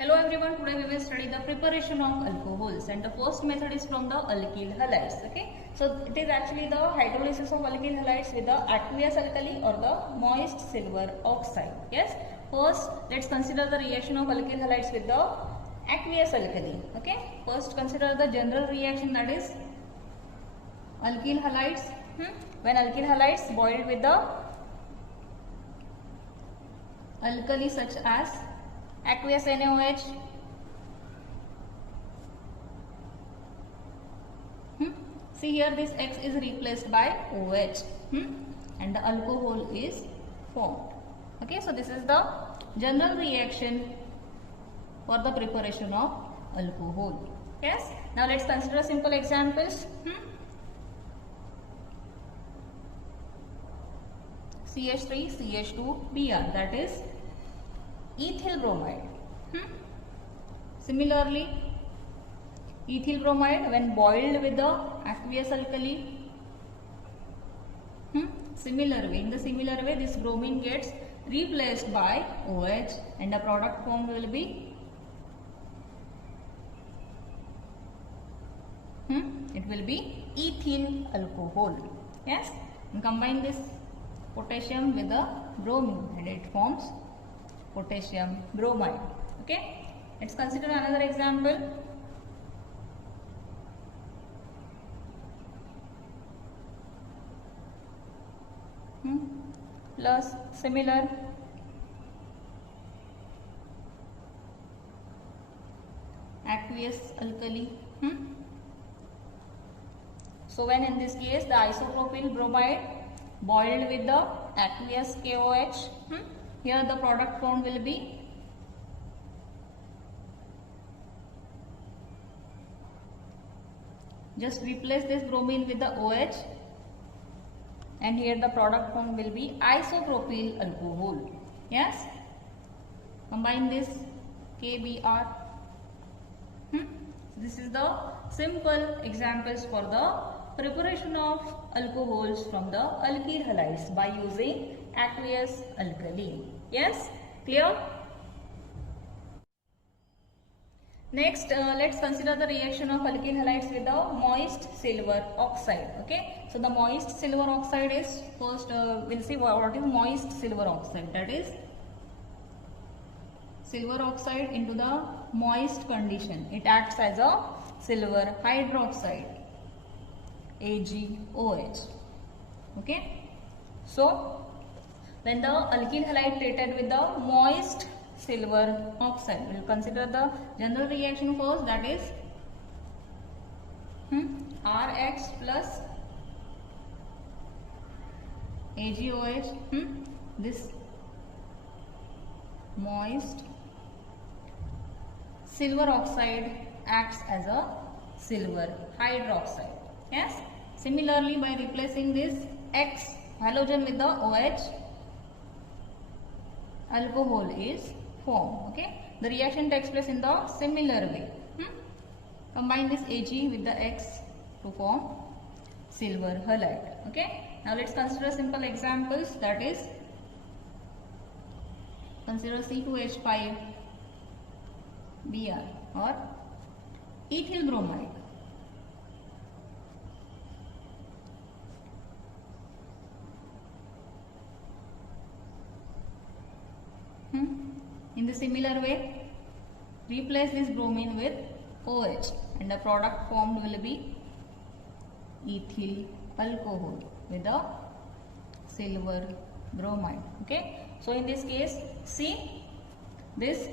Hello everyone, today we will study the preparation of alcohols and the first method is from the alkyl halides. Okay, so it is actually the hydrolysis of alkyl halides with the aqueous alkali or the moist silver oxide. Yes, first let's consider the reaction of alkyl halides with the aqueous alkali. Okay, first consider the general reaction, that is alkyl halides. When alkyl halides boiled with the alkali such as aqueous NaOH, see here this X is replaced by OH, and the alcohol is formed. Okay, so this is the general reaction for the preparation of alcohol. Yes, now let's consider simple examples. CH3 CH2 Br, that is ethyl bromide. Similarly, ethyl bromide when boiled with the aqueous alkali, in the similar way this bromine gets replaced by OH and the product formed will be ethyl alcohol. Yes, and combine this potassium with the bromine and it forms potassium bromide. Okay, let's consider another example. Plus similar aqueous alkali. So when in this case the isopropyl bromide boiled with the aqueous KOH, here the product formed will be just replace this bromine with the OH and here the product formed will be isopropyl alcohol. Yes, combine this KBr. This is the simple examples for the preparation of alcohols from the alkyl halides by using aqueous alkali. Yes, clear? Next, let's consider the reaction of alkyl halides with the moist silver oxide. Okay, so the moist silver oxide is first we'll see what is moist silver oxide. That is silver oxide into the moist condition. It acts as a silver hydroxide, AgOH. Okay, so when the alkyl halide treated with the moist silver oxide, we will consider the general reaction first, that is Rx plus AgOH. This moist silver oxide acts as a silver hydroxide. Yes, similarly by replacing this X halogen with the OH, alcohol is formed. Okay, the reaction takes place in the similar way. Combine this Ag with the X to form silver halide. Okay, now let's consider simple examples, that is consider C2H5 Br or ethyl bromide. In the similar way, replace this bromine with OH and the product formed will be ethyl alcohol with the silver bromide. Okay, so in this case, see this,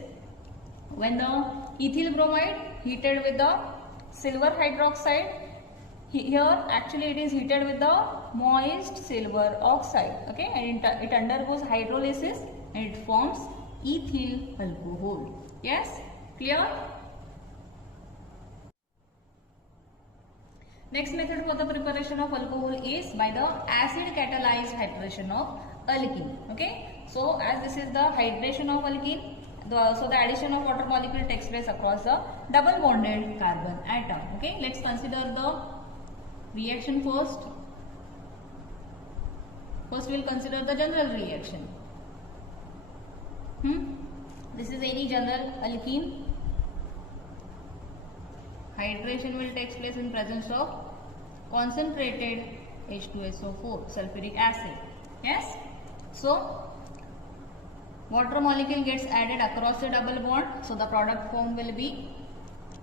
when the ethyl bromide heated with the silver hydroxide, here actually it is heated with the moist silver oxide. Okay, and it undergoes hydrolysis and it forms ethyl alcohol. Yes, clear? Next method for the preparation of alcohol is by the acid catalyzed hydration of alkene. Okay, so as this is the hydration of alkene, so the addition of water molecule takes place across the double bonded carbon atom. Okay, let's consider the reaction first. First we will consider the general reaction. This is any general alkene. Hydration will take place in presence of concentrated H2SO4 sulfuric acid. Yes. So water molecule gets added across the double bond. So the product formed will be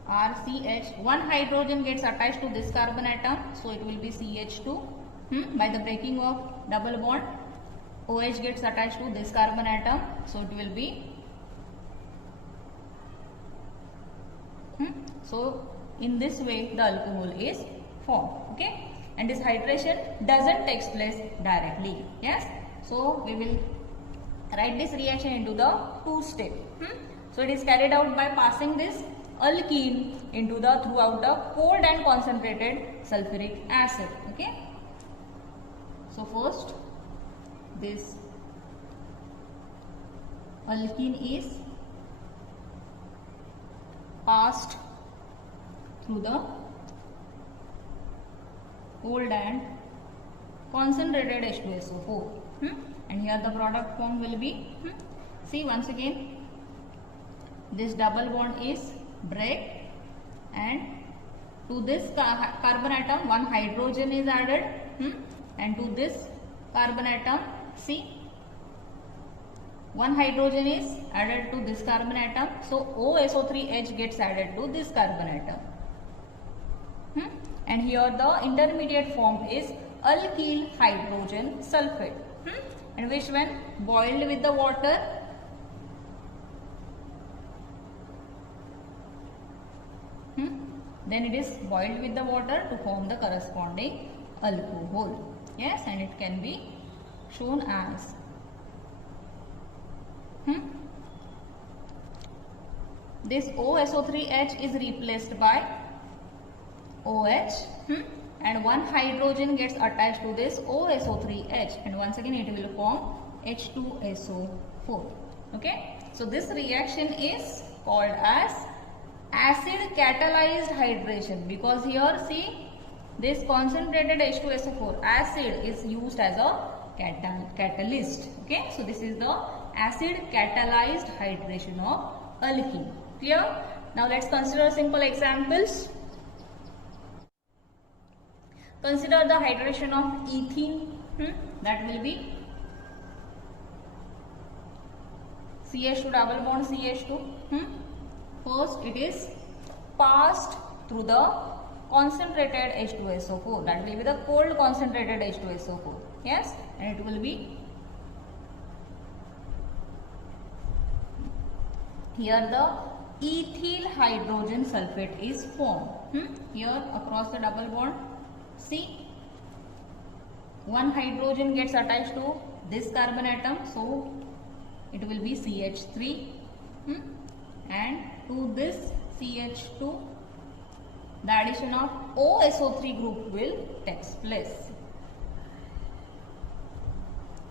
RCH. One hydrogen gets attached to this carbon atom. So it will be CH2. By the breaking of double bond, OH gets attached to this carbon atom. So it will be. So in this way the alcohol is formed. Okay, and this hydration doesn't take place directly. Yes, so we will write this reaction into the two step. So it is carried out by passing this alkene into the throughout the cold and concentrated sulfuric acid. Okay, so first this alkene is passed through the cold and concentrated H2SO4. And here the product formed will be, see once again, this double bond is break, and to this carbon atom one hydrogen is added, and to this carbon atom, see, one hydrogen is added to this carbon atom. So OSO3H gets added to this carbon atom. And here the intermediate form is alkyl hydrogen sulfate, and which when boiled with the water, then it is boiled with the water to form the corresponding alcohol. Yes, and it can be shown as this OSO3H is replaced by OH, and one hydrogen gets attached to this OSO3H, and once again it will form H2SO4. Okay, so this reaction is called as acid catalyzed hydration, because here see this concentrated H2SO4 acid is used as a catalyst. Okay, so this is the acid catalyzed hydration of alkene. Clear? Now let's consider simple examples. Consider the hydration of ethene. That will be CH2 double bond CH2. First it is passed through the concentrated H2SO4. That will be the cold concentrated H2SO4. Yes, and it will be here the ethyl hydrogen sulfate is formed. Here across the double bond, see, one hydrogen gets attached to this carbon atom, so it will be CH3, and to this CH2 the addition of OSO3 group will take place.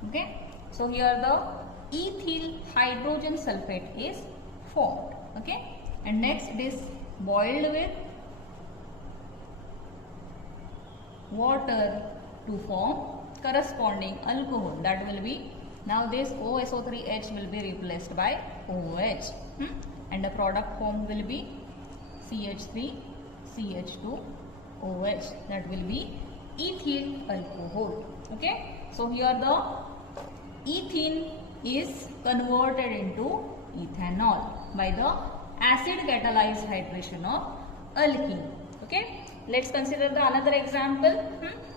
Okay, so here the ethyl hydrogen sulfate is formed. Okay, and next it is boiled with water to form corresponding alcohol. That will be, now this OSO3H will be replaced by OH, and the product formed will be CH3 CH2 OH. That will be ethyl alcohol. Okay, so here the ethene is converted into ethanol by the acid catalyzed hydration of alkene. Okay, let's consider the another example.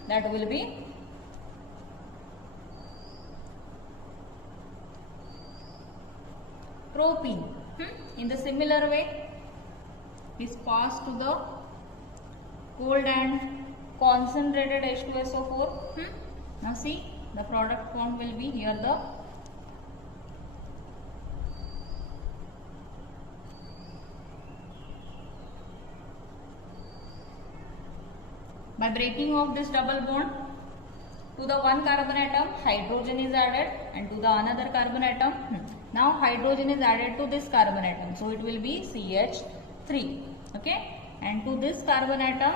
That will be propene. In the similar way, is passed to the cold and concentrated H2SO4. Now see, the product formed will be here the by breaking of this double bond, to the one carbon atom hydrogen is added, and to the another carbon atom, now hydrogen is added to this carbon atom, so it will be CH3. Okay, and to this carbon atom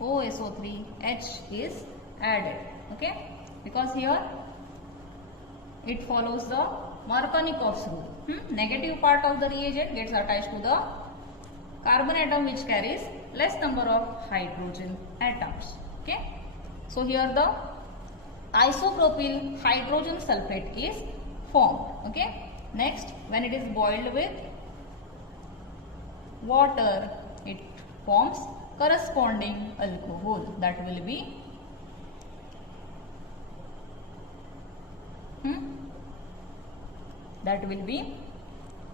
OSO3H is added. Okay, because here it follows the Markovnikov's rule. Negative part of the reagent gets attached to the carbon atom which carries less number of hydrogen atoms. Okay, so here the isopropyl hydrogen sulfate is formed. Okay, next when it is boiled with water, it forms corresponding alcohol, that will be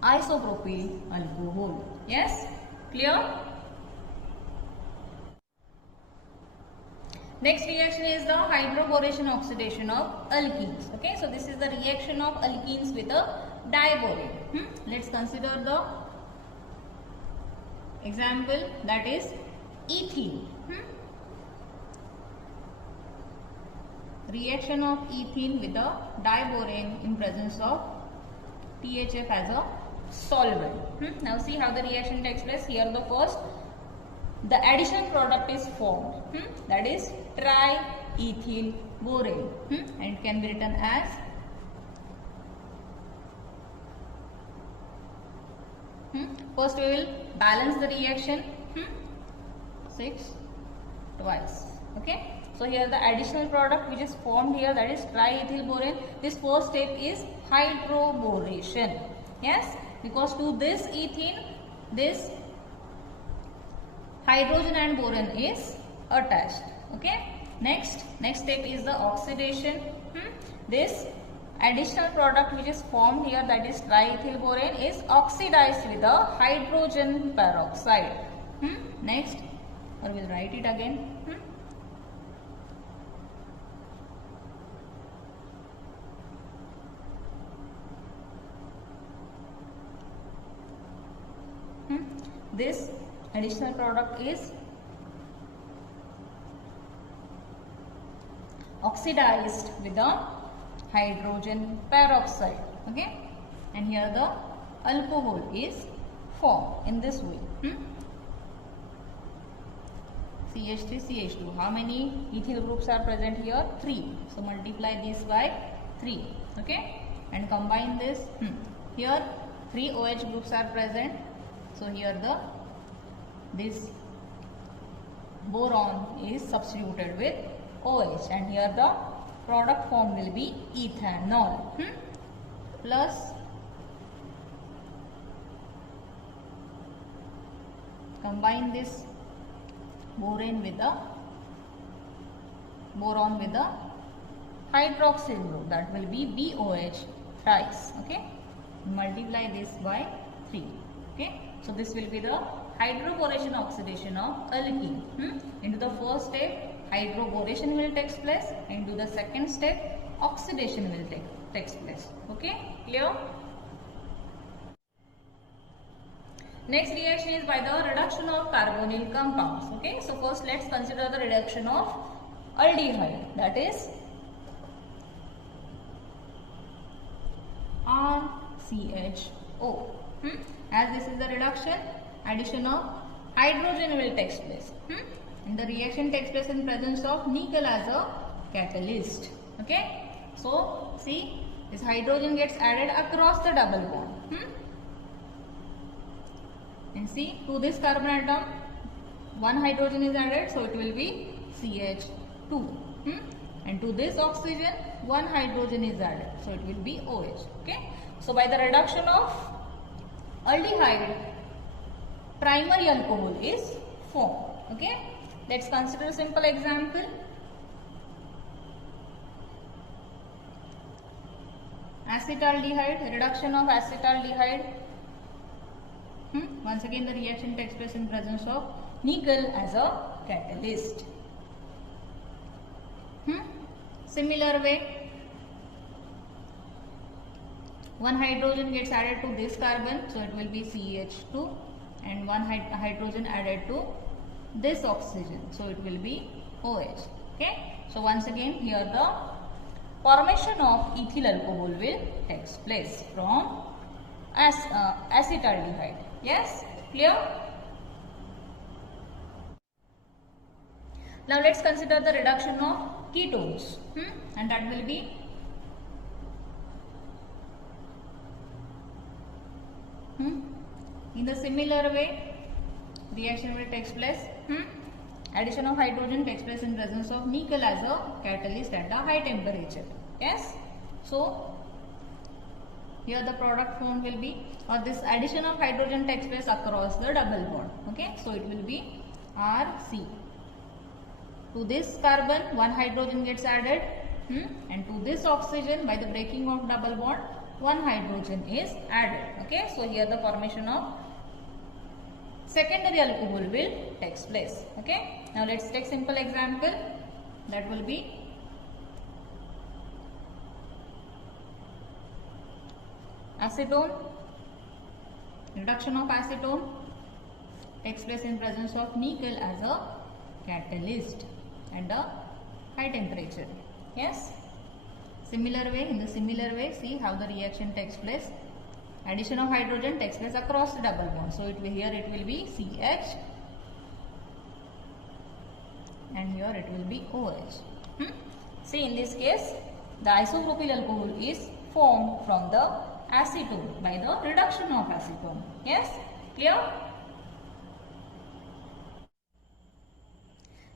isopropyl alcohol. Yes, clear? Next reaction is the hydroboration oxidation of alkenes. Okay, so this is the reaction of alkenes with a diborane. Let's consider the example, that is ethene. Reaction of ethene with a diborane in presence of THF as a solvent. Now see how the reaction takes place. Here the first, the additional product is formed, that is triethyl borane, and it can be written as first we will balance the reaction 6 twice. Okay, so here the additional product which is formed here, that is triethyl borane. This first step is hydroboration. Yes, because to this ethene, this hydrogen and boron is attached. Okay, next step is the oxidation. This additional product which is formed here, that is triethyl borane, is oxidized with the hydrogen peroxide. Next, or we'll write it again. This additional product is oxidized with the hydrogen peroxide. Okay, and here the alcohol is formed in this way. CH3 CH2. How many ethyl groups are present here? 3. So multiply this by 3. Okay, and combine this. Here 3 OH groups are present. So here this boron is substituted with OH, and here the product formed will be ethanol. Plus combine this boron with the hydroxyl group, that will be BOH thrice. Okay, multiply this by 3. Okay, so this will be the hydroboration oxidation of alkene. Into the first step, hydroboration will take place. Into the second step, oxidation will takes place. Okay, clear? Next reaction is by the reduction of carbonyl compounds. Okay, so first let's consider the reduction of aldehyde, that is RCHO. As this is the reduction, addition of hydrogen will take place. And the reaction takes place in presence of nickel as a catalyst. Okay, so see, this hydrogen gets added across the double bond. And see, to this carbon atom, one hydrogen is added, so it will be CH2. And to this oxygen, one hydrogen is added, so it will be OH. Okay, so by the reduction of aldehyde, primary alcohol is formed. Okay, let's consider a simple example. Acetaldehyde, reduction of acetaldehyde. Once again the reaction takes place in presence of nickel as a catalyst. Similar way, one hydrogen gets added to this carbon, so it will be CH2, and one hydrogen added to this oxygen, so it will be OH. Okay, so once again here the formation of ethyl alcohol will take place from acetaldehyde. Yes, clear? Now let's consider the reduction of ketones, and that will be In the similar way, reaction will take place. Addition of hydrogen takes place in presence of nickel as a catalyst at a high temperature. Yes. So here the product formed will be, or this addition of hydrogen takes place across the double bond. Okay. So it will be Rc. To this carbon, one hydrogen gets added, and to this oxygen, by the breaking of double bond, one hydrogen is added. Okay. So here the formation of secondary alcohol will takes place. Okay. Now let's take simple example. That will be acetone. Reduction of acetone takes place in presence of nickel as a catalyst at a high temperature. Yes. Similar way, in the similar way, see how the reaction takes place. Addition of hydrogen takes place across the double bond. So here it will be CH, and here it will be OH. See, in this case, the isopropyl alcohol is formed from the acetone by the reduction of acetone. Yes, clear?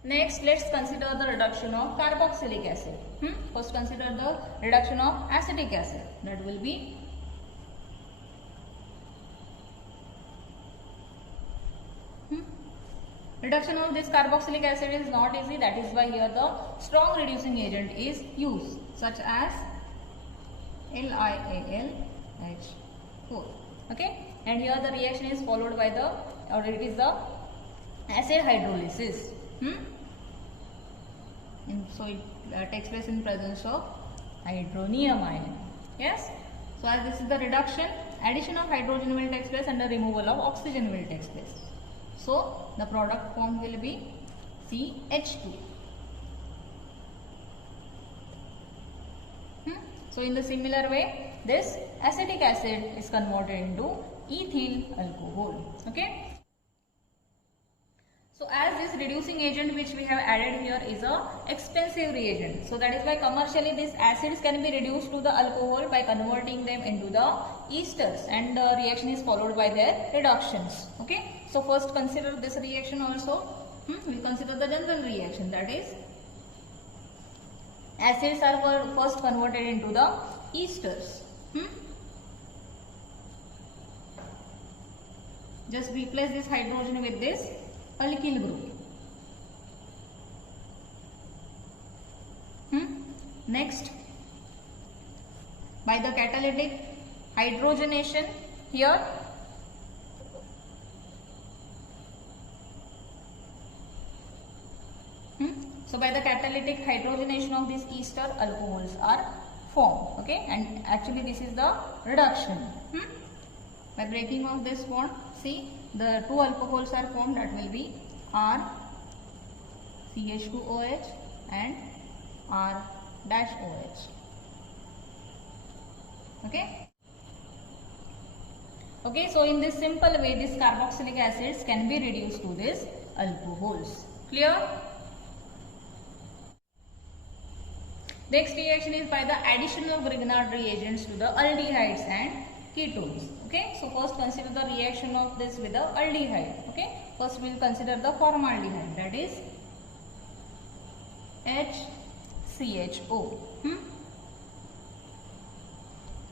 Next, let's consider the reduction of carboxylic acid. First, consider the reduction of acetic acid. That will be reduction of this carboxylic acid is not easy. That is why here the strong reducing agent is used, such as LiAlH4. Okay, and here the reaction is followed by the, or it is the acid hydrolysis. So it takes place in presence of hydronium ion. Yes. So as this is the reduction, addition of hydrogen will take place and the removal of oxygen will take place. So the product formed will be CH2. So in the similar way, this acetic acid is converted into ethyl alcohol. Okay. So as this reducing agent which we have added here is a expensive reagent. So that is why commercially these acids can be reduced to the alcohol by converting them into the esters, and the reaction is followed by their reductions. Okay. So first consider this reaction also. We will consider the general reaction, that is acids are first converted into the esters. Just replace this hydrogen with this alkyl group. Next, by the catalytic hydrogenation here, so by the catalytic hydrogenation of these ester, alcohols are formed. Okay, and actually this is the reduction. By breaking of this bond, see, the two alcohols are formed, that will be R CH2OH and R dash OH. Okay. Okay, so in this simple way, these carboxylic acids can be reduced to these alcohols. Clear? Next reaction is by the addition of Grignard reagents to the aldehydes and ketones. Okay, so first consider the reaction of this with the aldehyde. Okay, first we will consider the formaldehyde, that is HCHO.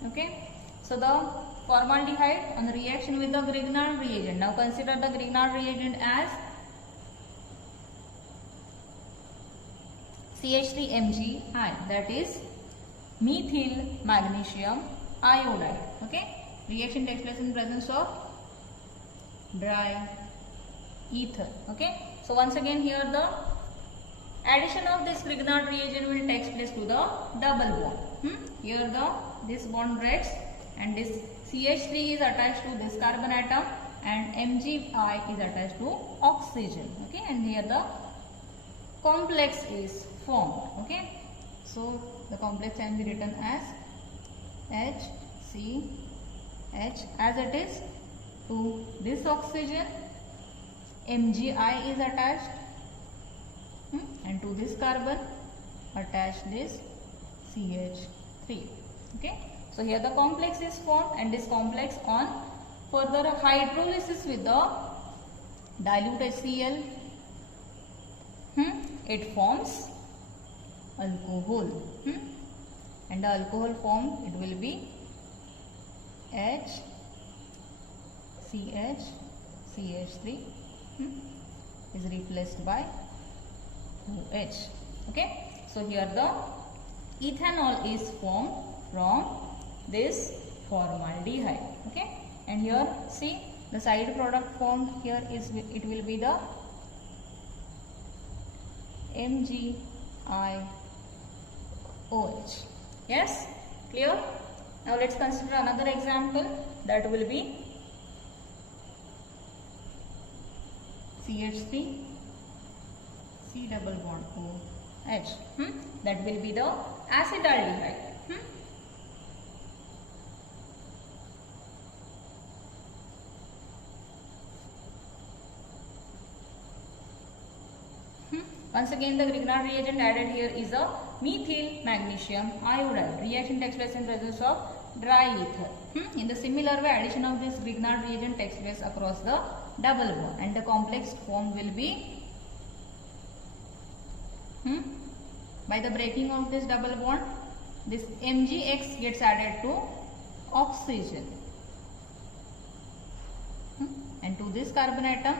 Okay, so the formaldehyde on the reaction with the Grignard reagent. Now consider the Grignard reagent as CH3MgI, that is methyl magnesium iodide. Okay, reaction takes place in presence of dry ether. Okay, so once again here the addition of this Grignard reagent will take place to the double bond. Here this bond breaks and this CH3 is attached to this carbon atom and MgI is attached to oxygen. Okay, and here the complex is formed. Okay, so the complex can be written as HCH as it is to this oxygen, MgI is attached, and to this carbon attach this CH3. Okay, so here the complex is formed and this complex on Further hydrolysis with the dilute HCl, it forms alcohol, and the alcohol form, it will be HCH, CH3 is replaced by OH. Okay, so here the ethanol is formed from this formaldehyde. Okay, and here see the side product formed here is, it will be the MgIOH. Yes, clear? Now let's consider another example, that will be CH3 C double bond OH. That will be the acetaldehyde. Once again, the Grignard reagent added here is a methyl magnesium iodide. Reaction takes place in presence of dry ether. In the similar way, addition of this Grignard reagent takes place across the double bond, and the complex form will be by the breaking of this double bond, this MgX gets added to oxygen, and to this carbon atom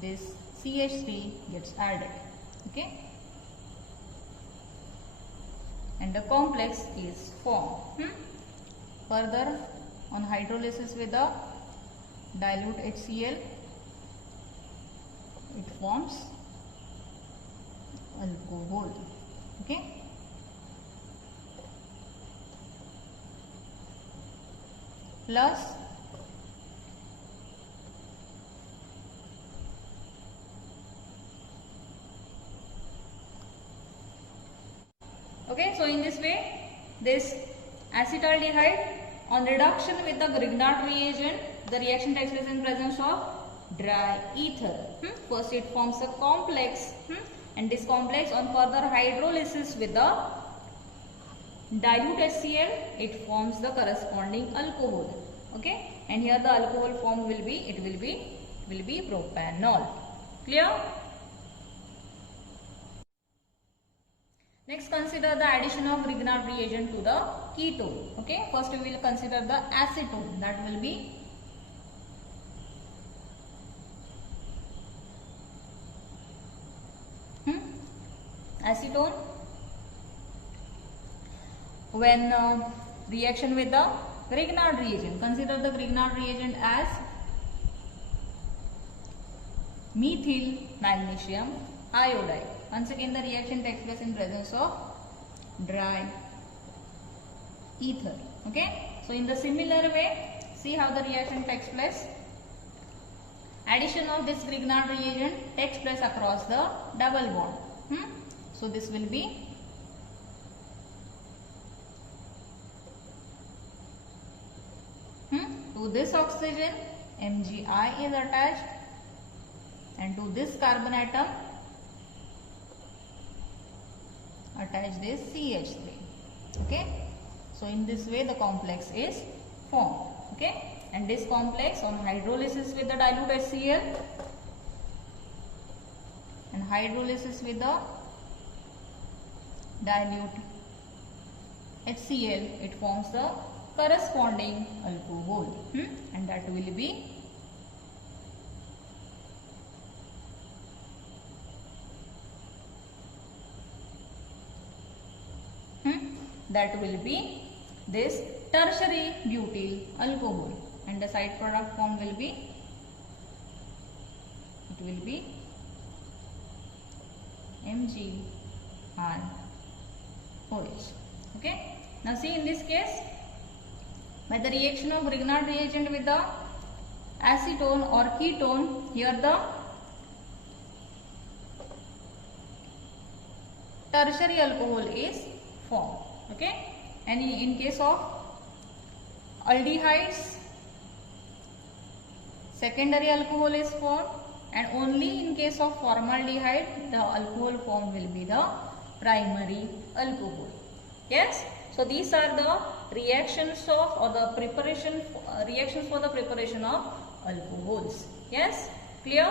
this CH3 gets added. Okay, and the complex is formed. Further, on hydrolysis with the dilute HCl, it forms alcohol. Okay, plus okay, so in this way, this acetaldehyde on reduction with the Grignard reagent, the reaction takes place in presence of dry ether. First it forms a complex, and this complex on further hydrolysis with the dilute HCl, it forms the corresponding alcohol. Okay, and here the alcohol form will be, it will be propanol. Clear? Next, consider the addition of Grignard reagent to the ketone. Okay, first we will consider the acetone, that will be acetone. When reaction with the Grignard reagent, consider the Grignard reagent as methyl magnesium iodide. Once again, the reaction takes place in presence of dry ether. Okay, so in the similar way, see how the reaction takes place. Addition of this Grignard reagent takes place across the double bond. So this will be to this oxygen Mgi is attached, and to this carbon atom attach this CH3. Okay, so in this way the complex is formed. Okay, and this complex on hydrolysis with the dilute HCl and hydrolysis with the dilute HCl, it forms the corresponding alcohol, and that will be this tertiary butyl alcohol, and the side product form will be, it will be MgIOH. Okay, now see in this case, by the reaction of Grignard reagent with the acetone or ketone, here the tertiary alcohol is formed. Okay, and in case of aldehydes, secondary alcohol is formed, and only in case of formaldehyde the alcohol form will be the primary alcohol. Yes, so these are the reactions of or the preparation reactions for the preparation of alcohols. Yes, clear?